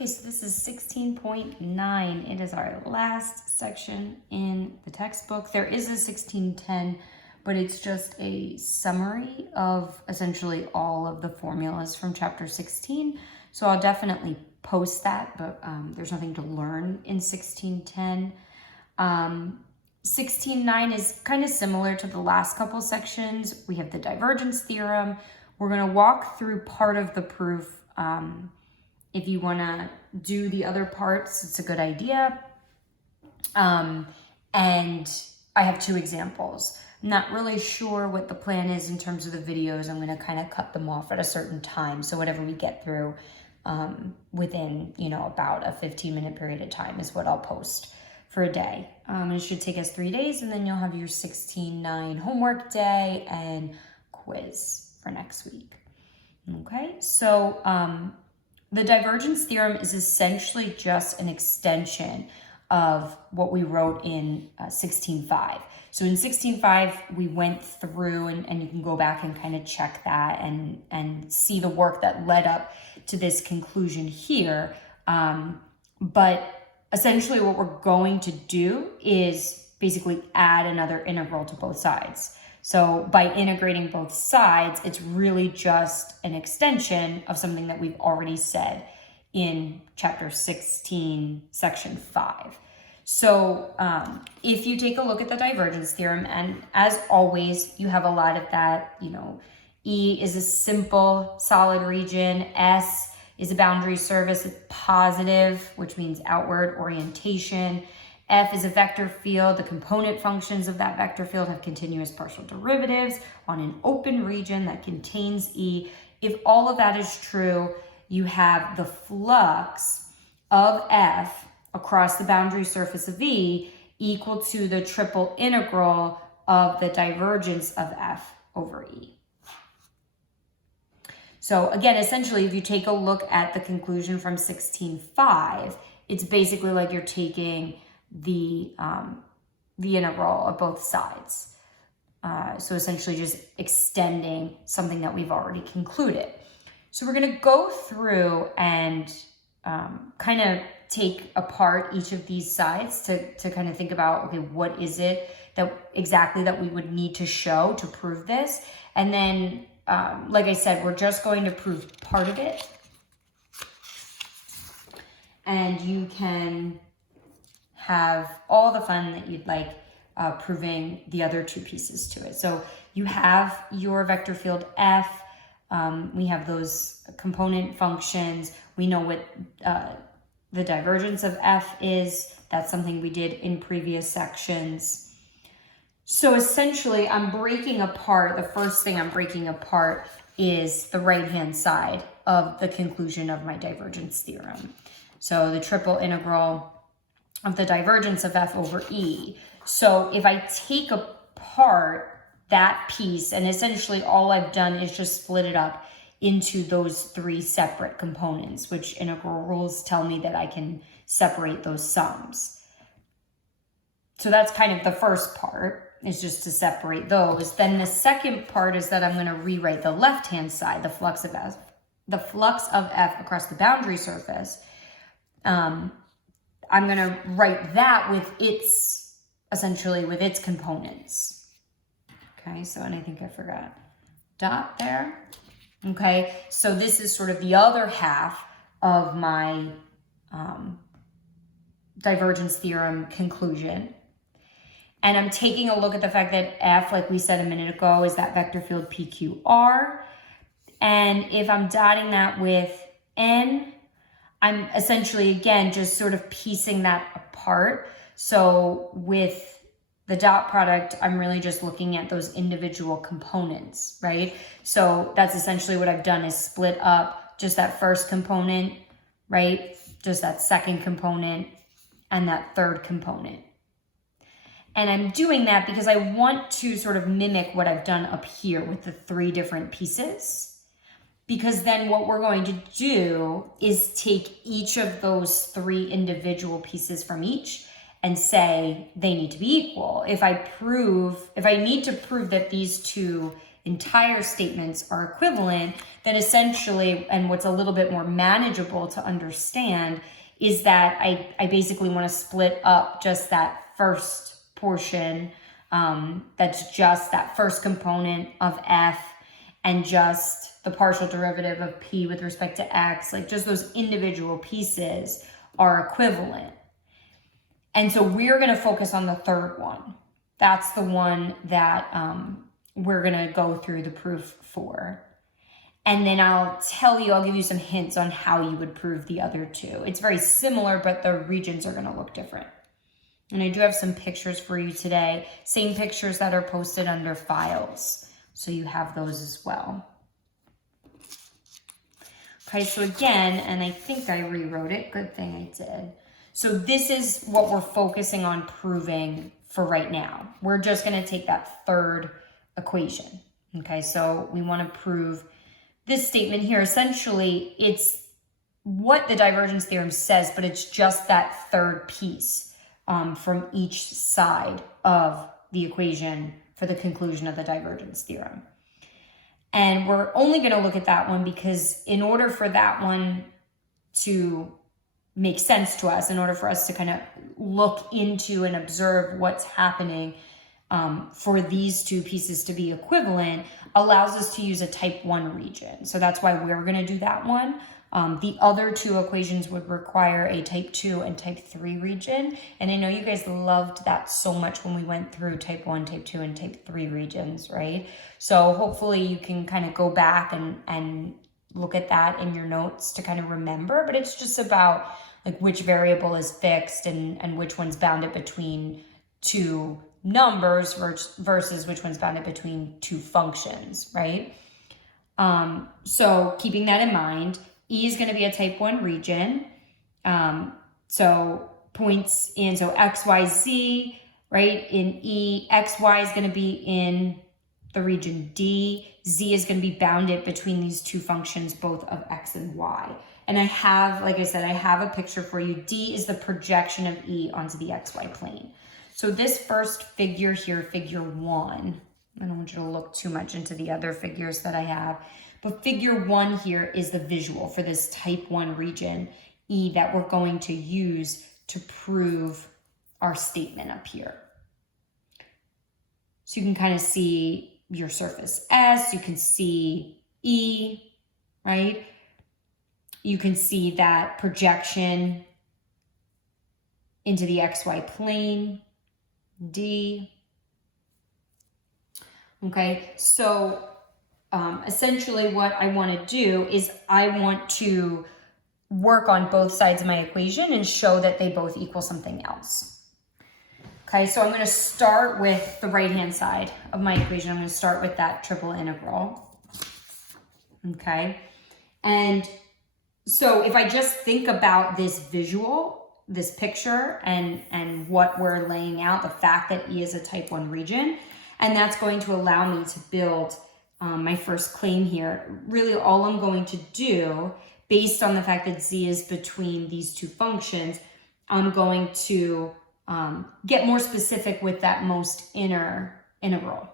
Okay, so this is 16.9. It is our last section in the textbook. There is a 1610, but it's just a summary of essentially all of the formulas from chapter 16. So I'll definitely post that, but there's nothing to learn in 1610. 16.9 is kind of similar to the last couple sections. We have the divergence theorem. We're going to walk through part of the proof. If you want to do the other parts, it's a good idea. And I have two examples. I'm not really sure what the plan is in terms of the videos. I'm going to kind of cut them off at a certain time. So whatever we get through within, about a 15-minute period of time is what I'll post for a day. It should take us 3 days, and then you'll have your 16.9 homework day and quiz for next week. Okay, so the divergence theorem is essentially just an extension of what we wrote in 16.5. So in 16.5, we went through, and you can go back and kind of check that and see the work that led up to this conclusion here. But essentially what we're going to do is basically add another integral to both sides. So by integrating both sides, it's really just an extension of something that we've already said in chapter 16, section 5. So if you take a look at the divergence theorem, and as always, you have a lot of that, E is a simple solid region, S is a boundary surface, it's positive, which means outward orientation. F is a vector field. The component functions of that vector field have continuous partial derivatives on an open region that contains E. If all of that is true, you have the flux of F across the boundary surface of E equal to the triple integral of the divergence of F over E. So again, essentially, if you take a look at the conclusion from 16.5, it's basically like you're taking the integral of both sides. So essentially just extending something that we've already concluded. So we're going to go through and kind of take apart each of these sides to kind of think about, okay, what is it that we would need to show to prove this? And then, like I said, we're just going to prove part of it. And you can have all the fun that you'd like proving the other two pieces to it. So you have your vector field F. We have those component functions. We know what the divergence of F is. That's something we did in previous sections. So essentially, I'm breaking apart, the first thing I'm breaking apart is the right-hand side of the conclusion of my divergence theorem. So the triple integral of the divergence of F over E. So if I take apart that piece, and essentially all I've done is just split it up into those three separate components, which integral rules tell me that I can separate those sums. So that's kind of the first part, is just to separate those. Then the second part is that I'm going to rewrite the left-hand side, the flux of F across the boundary surface. I'm going to write that with its components. Okay, so, and I think I forgot dot there. Okay, so this is sort of the other half of my divergence theorem conclusion. And I'm taking a look at the fact that F, like we said a minute ago, is that vector field PQR. And if I'm dotting that with N, I'm essentially, again, just sort of piecing that apart. So with the dot product, I'm really just looking at those individual components, right? So that's essentially what I've done, is split up just that first component, right? Just that second component and that third component. And I'm doing that because I want to sort of mimic what I've done up here with the three different pieces. Because then what we're going to do is take each of those three individual pieces from each and say they need to be equal. If I need to prove that these two entire statements are equivalent, then essentially, and what's a little bit more manageable to understand, is that I basically want to split up just that first portion, that's just that first component of f, and just the partial derivative of p with respect to x, like just those individual pieces are equivalent. And so we're going to focus on the third one. That's the one that we're going to go through the proof for. And then I'll give you some hints on how you would prove the other two. It's very similar, but the regions are going to look different. And I do have some pictures for you today. Same pictures that are posted under files. So you have those as well. Okay, so again, and I think I rewrote it. Good thing I did. So this is what we're focusing on proving for right now. We're just going to take that third equation. Okay, so we want to prove this statement here. Essentially, it's what the divergence theorem says, but it's just that third piece from each side of the equation for the conclusion of the divergence theorem. And we're only going to look at that one because in order for that one to make sense to us, in order for us to kind of look into and observe what's happening for these two pieces to be equivalent, allows us to use a type 1 region. So that's why we're going to do that one. The other two equations would require a type 2 and type 3 region. And I know you guys loved that so much when we went through type 1, type 2, and type 3 regions, right? So hopefully you can kind of go back and look at that in your notes to kind of remember. But it's just about like which variable is fixed and which one's bounded between two numbers versus which one's bounded between two functions, right? So keeping that in mind, E is going to be a type 1 region. So points in, so X, Y, Z, right? In E, X, Y is going to be in the region D. Z is going to be bounded between these two functions, both of X and Y. And I have, like I said, I have a picture for you. D is the projection of E onto the XY plane. So this first figure here, figure 1, I don't want you to look too much into the other figures that I have, but figure 1 here is the visual for this type 1 region, E, that we're going to use to prove our statement up here. So you can kind of see your surface S, you can see E, right? You can see that projection into the XY plane, D. Okay, so essentially what I want to do is I want to work on both sides of my equation and show that they both equal something else. Okay, so I'm going to start with the right-hand side of my equation. I'm going to start with that triple integral. Okay, and so if I just think about this visual, this picture, and what we're laying out, the fact that E is a type 1 region, and that's going to allow me to build my first claim here. Really all I'm going to do, based on the fact that Z is between these two functions, I'm going to get more specific with that most inner integral.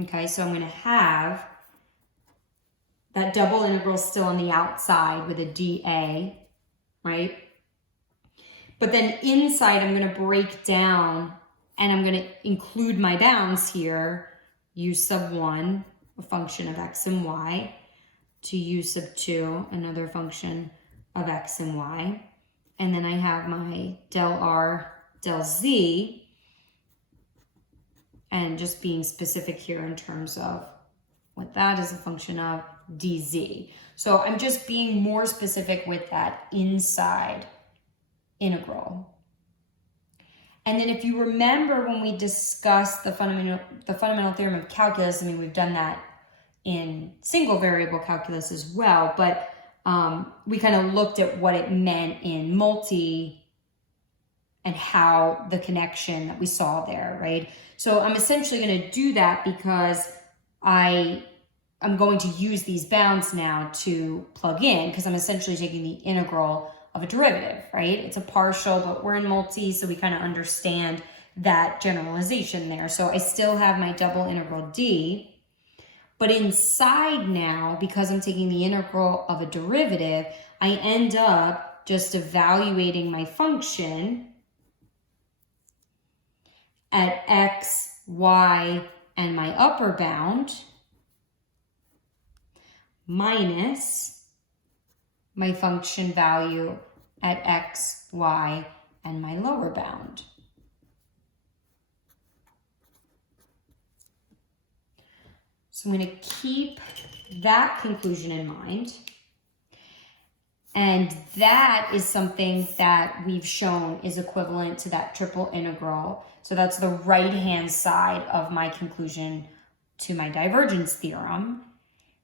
Okay, so I'm going to have that double integral still on the outside with a dA, right? But then inside I'm going to break down and I'm going to include my bounds here, u sub 1, a function of x and y, to u sub 2, another function of x and y. And then I have my del r, del z, and just being specific here in terms of what that is a function of, dz. So I'm just being more specific with that inside integral. And then if you remember when we discussed the fundamental theorem of calculus, I mean, we've done that in single variable calculus as well, but we kind of looked at what it meant in multi and how the connection that we saw there, right? So I'm essentially going to do that because I'm going to use these bounds now to plug in, because I'm essentially taking the integral of a derivative, right? It's a partial, but we're in multi, so we kind of understand that generalization there. So I still have my double integral D, But inside now, because I'm taking the integral of a derivative, I end up just evaluating my function at x, y, and my upper bound minus my function value at x, y, and my lower bound. So I'm going to keep that conclusion in mind. And that is something that we've shown is equivalent to that triple integral. So that's the right-hand side of my conclusion to my divergence theorem.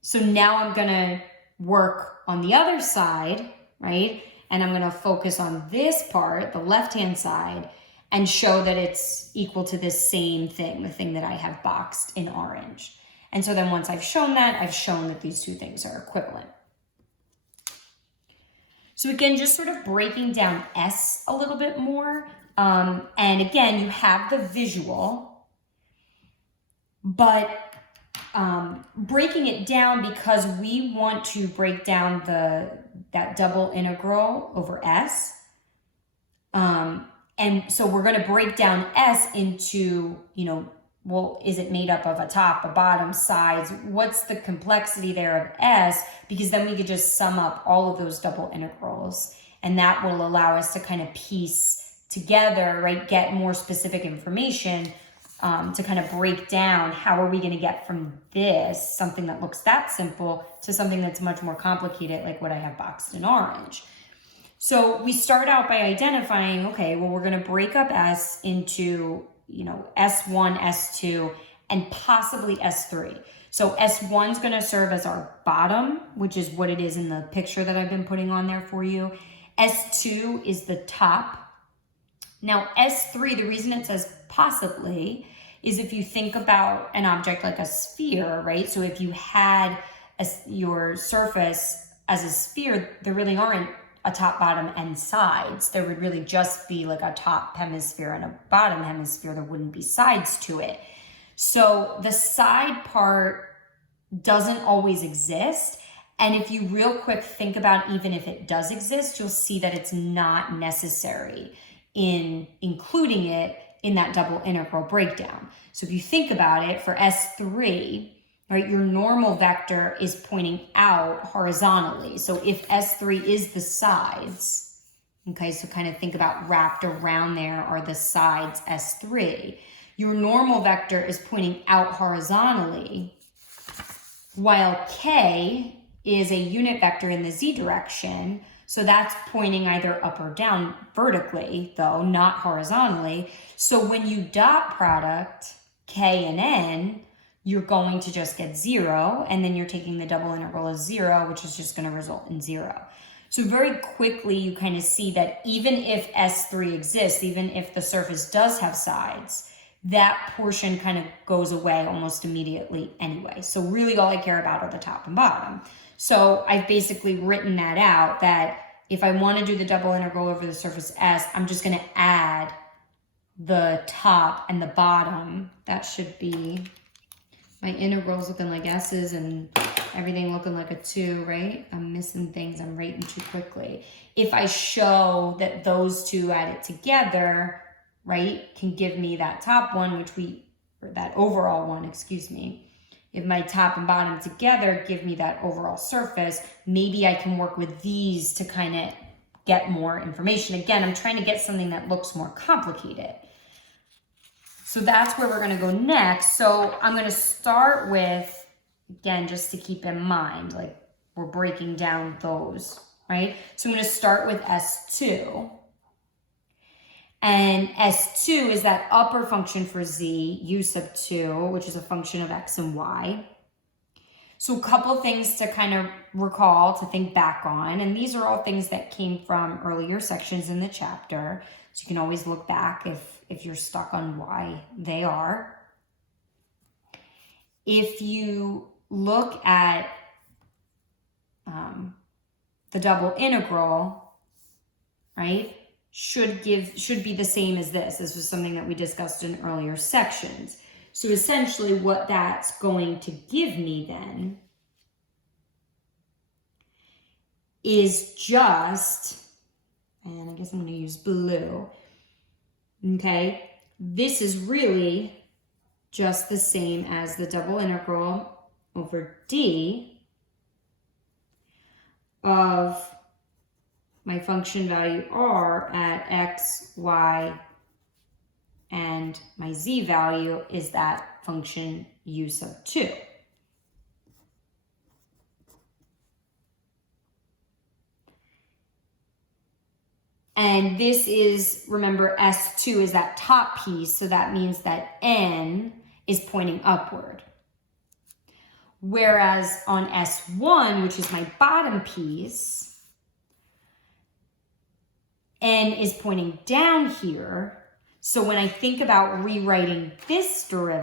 So now I'm going to work on the other side, right? And I'm going to focus on this part, the left-hand side, and show that it's equal to this same thing, the thing that I have boxed in orange. And so then once I've shown that, I've shown that these two things are equivalent. So again, just sort of breaking down S a little bit more. And again, you have the visual, but breaking it down because we want to break down that double integral over S. And so we're going to break down S into, well, is it made up of a top, a bottom, sides? What's the complexity there of S? Because then we could just sum up all of those double integrals. And that will allow us to kind of piece together, right? Get more specific information to kind of break down how are we going to get from this, something that looks that simple, to something that's much more complicated, like what I have boxed in orange. So we start out by identifying, okay, well, we're going to break up S into S1, S2, and possibly S3. So S1 is going to serve as our bottom, which is what it is in the picture that I've been putting on there for you. S2 is the top. Now S3, the reason it says possibly is if you think about an object like a sphere, right? So if you had your surface as a sphere, there really aren't a top, bottom, and sides. There would really just be like a top hemisphere and a bottom hemisphere. There wouldn't be sides to it. So the side part doesn't always exist. And if you real quick think about even if it does exist, you'll see that it's not necessary in including it in that double integral breakdown. So if you think about it, for S3, right, your normal vector is pointing out horizontally. So if S3 is the sides, okay, so kind of think about wrapped around there are the sides S3. Your normal vector is pointing out horizontally, while K is a unit vector in the Z direction. So that's pointing either up or down vertically, though, not horizontally. So when you dot product K and N, you're going to just get 0, and then you're taking the double integral as 0, which is just going to result in 0. So very quickly, you kind of see that even if S3 exists, even if the surface does have sides, that portion kind of goes away almost immediately anyway. So really all I care about are the top and bottom. So I've basically written that out, that if I want to do the double integral over the surface S, I'm just going to add the top and the bottom. That should be my integrals looking like S's and everything looking like a 2, right? I'm missing things. I'm writing too quickly. If I show that those two added together, right, can give me that top one, or that overall one, excuse me. If my top and bottom together give me that overall surface, maybe I can work with these to kind of get more information. Again, I'm trying to get something that looks more complicated. So that's where we're going to go next. So I'm going to start with, again, just to keep in mind, like we're breaking down those, right? So I'm going to start with S2. And S2 is that upper function for Z, U sub 2, which is a function of X and Y. So a couple things to kind of recall, to think back on. And these are all things that came from earlier sections in the chapter. So you can always look back if you're stuck on why they are. If you look at the double integral, right, should be the same as this. This was something that we discussed in earlier sections. So essentially what that's going to give me then is just, and I guess I'm going to use blue, okay? This is really just the same as the double integral over d of my function value r at x, y, and my z value is that function u sub 2. And this is, remember, S2 is that top piece, so that means that n is pointing upward. Whereas on S1, which is my bottom piece, n is pointing down here. So when I think about rewriting this double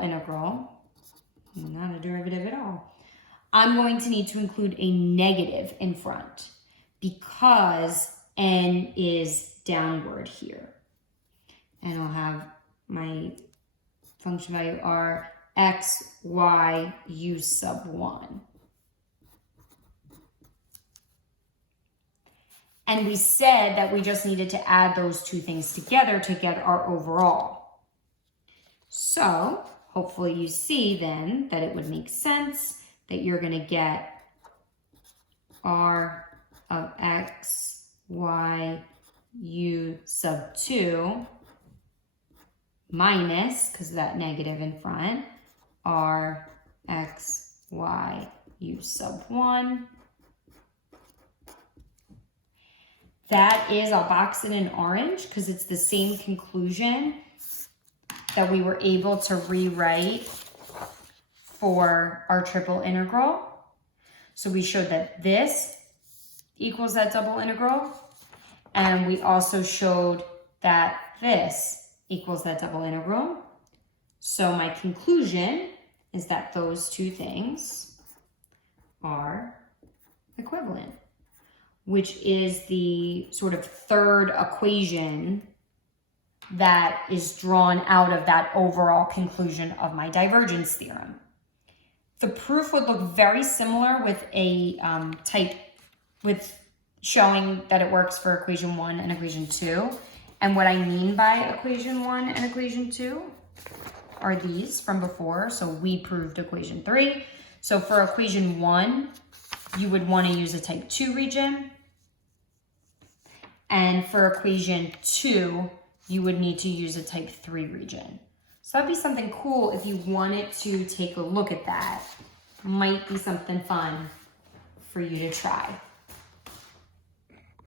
integral, not a derivative at all, I'm going to need to include a negative in front because n is downward here. And I'll have my function value r x, y, u sub 1. And we said that we just needed to add those two things together to get our overall. So hopefully you see then that it would make sense that you're going to get r of x, y, u sub 2 minus, because of that negative in front, r, x, y, u sub 1. That is, I'll box it in orange because it's the same conclusion that we were able to rewrite for our triple integral. So we showed that this equals that double integral, and we also showed that this equals that double integral. So my conclusion is that those two things are equivalent, which is the sort of third equation that is drawn out of that overall conclusion of my divergence theorem. The proof would look very similar with a with showing that it works for equation 1 and equation 2. And what I mean by equation 1 and equation 2 are these from before. So we proved equation 3. So for equation 1, you would want to use a type 2 region. And for equation 2, you would need to use a type 3 region. So that'd be something cool if you wanted to take a look at that. Might be something fun for you to try.